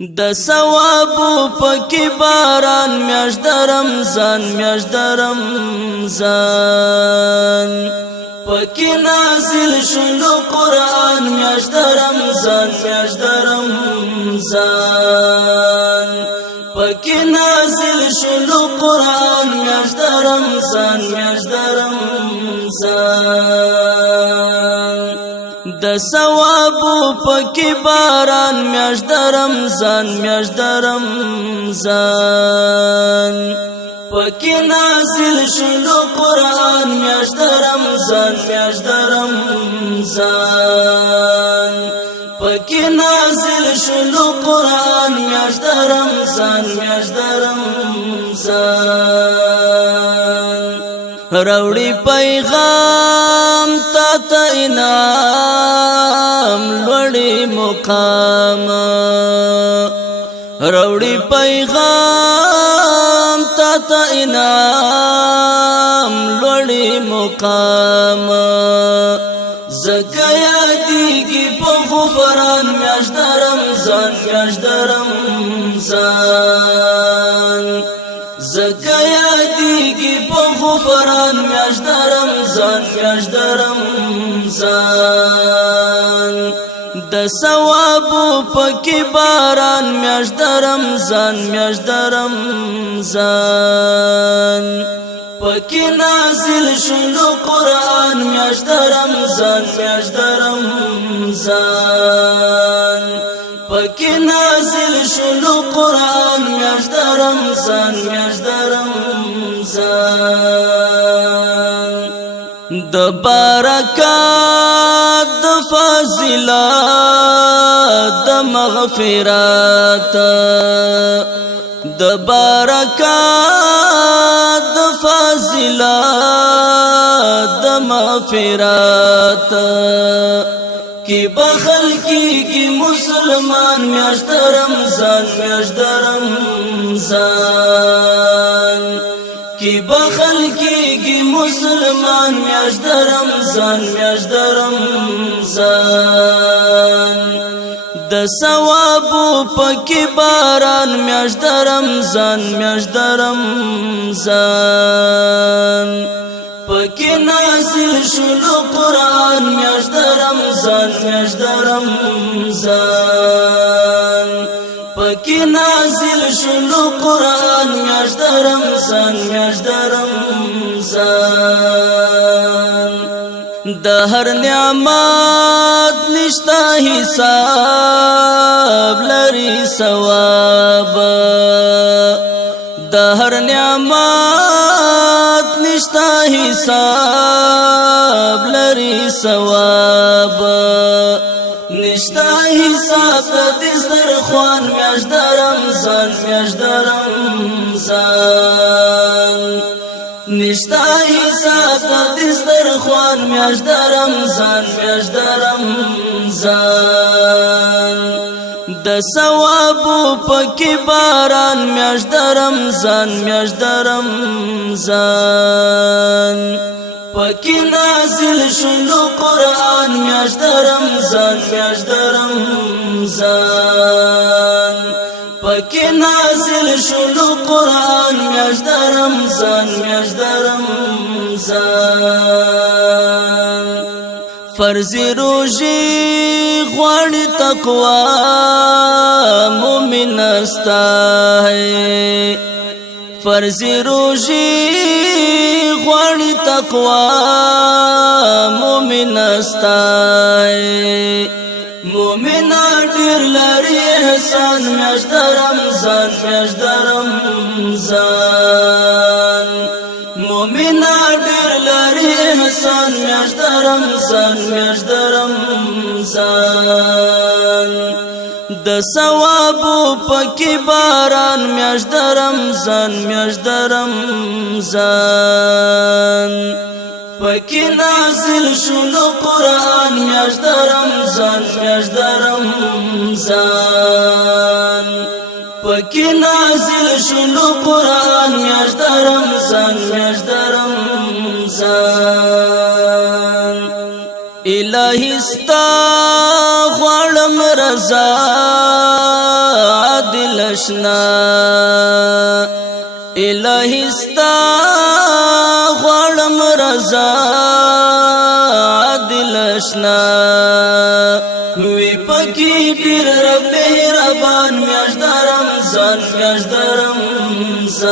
د ثوابو پکې باران میاشت د رمضان میاشت د رمضان پکې نازل شلو قرآن میاشت د رمضان میاشت د رمضان پکې نازل شلو قرآن میاشت د رمضان میاشت د رمضان د ثوابو پکې باران میاشت د رمضان میاشت د رمضان پکې نازل شلو قرآن میاشت د رمضان میاشت د رمضان پکې نازل شلو قرآن میاشت د رمضان میاشت د رمضان راوړي پیغام تا ته انعام لوړي مقام راوړي پیغام تا ته انعام لوړي مقام زکه یادېږي په غفران میاشت د رمضان میاشت د رمضان زکه یادېږي په غفران میاشت د رمضان میاشت د رمضان د ثوابو پکې باران میاشت د رمضان میاشت د رمضان پکې نازل شلو قرآن میاشت د رمضان میاشت د رمضان پکې نازل شلو قرآن میاشت د رمضان میاشت د رمضان د برکات د فضیلت د مغفرت د برکات د فضیلت د مغفرت کی بخل کی مسلمان میاشت د رمضان میاشت د رمضان کی بخل کی مسلمان میاشت د رمضان میاشت د رمضان د ثوابو پکې باران میاشت د رمضان میاشت د رمضان پکې نازل شلو قرآن میاشت د رمضان میاشت د رمضان پکې نازل شلو قرآن میاشت د رمضان میاشت د رمضان د هر نعمت نشتا حساب لري ثواب د هر نعمت نشتا حساب لري ثواب نشتا حساب د دسترخوان میاشت د رمضان میاشت د رمضان نشتا حساب د دسترخوان میاشت د رمضان میاشت د رمضان د ثوابو پکې باران میاشت د رمضان میاشت د رمضان پکې نازل شلو قرآن میاشت د رمضان میاشت د رمضان پکې نازل شلو قرآن میاشت د رمضان میاشت د رمضان فرض روزي غواړي تقوا مومن استا ہے فرض روزي غواړي تقوا مومن استا ہے مومن ډېر لري احسان میاشت د رمضان میاشت د رمضان مومن ډېر لري احسان میاشت د رمضان میاشت د رمضان د ثوابو پکې باران میاشت د رمضان میاشت د رمضان پکې نازل شلو قرآن میاشت د رمضان میاشت د رمضان پکې نازل شلو قرآن میاشت د رمضان میاشت د رمضان الہی ستا غواړم رضا آشنا الہی ستا غړم رضا دلشنا وی پکی ډیر رب مهربان میاش د رمضان میاش د رمضان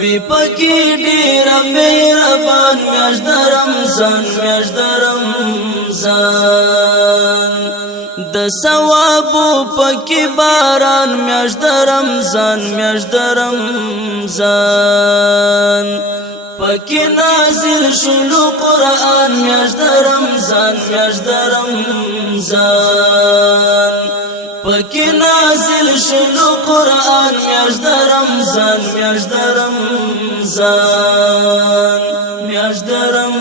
وی پکی ډیر مهربان میاش د رمضان میاش د رمضان د ثواب پکی باران میاش د رمضان میاش د رمضان پکی نازل شلو قرآن میاش د رمضان میاش د رمضان پکی نازل شلو قرآن میاش د رمضان میاش د رمضان میاش د رمضان